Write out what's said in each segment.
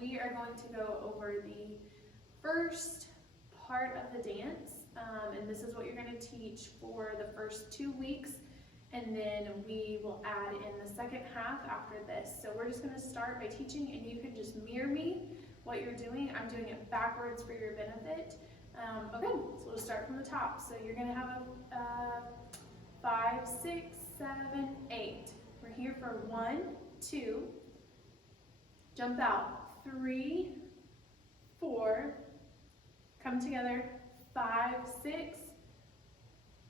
we are going to go over the first part of the dance, and this is what you're going to teach for the first 2 weeks, and then we will add in the second half after this. So we're just going to start by teaching, and you can just mirror me what you're doing. I'm doing it backwards for your benefit. Okay, so we'll start from the top. So you're going to have a 5, 6, 7, 8. We're here for 1, 2, jump out, 3, 4, come together, 5, 6,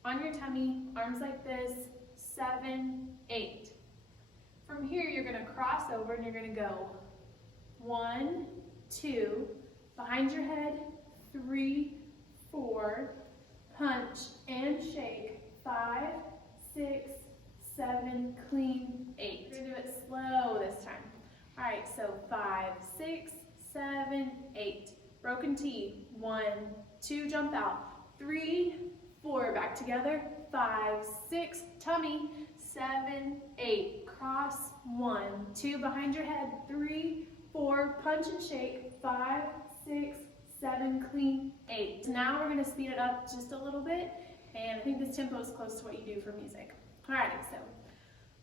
on your tummy, arms like this, 7, 8. From here, you're going to cross over and you're going to go 1, 2, behind your head, 3, 4, punch and shake, 5, 6, 7, clean, 8. We're going to do it slow this time. All right, so 5, 6, 7, 8. Broken T, 1, 2, jump out, 3, 4, back together, 5, 6, tummy, 7, 8, cross, 1, 2, behind your head, 3, 4, punch and shake, 5, 6, 7, clean, 8. Now we're going to speed it up just a little bit, and I think this tempo is close to what you do for music. All right, so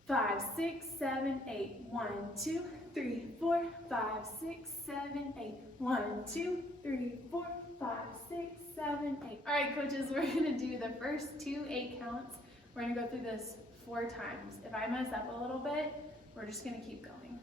5, 6, 7, 8, 1, 2, 3, 4, 5, 6, 7, 8, 1, 2, 3, 4, 5, 6, 7, 8. All right, coaches, we're going to do the first 2 8 counts. We're going to go through this 4 times. If I mess up a little bit, we're just going to keep going.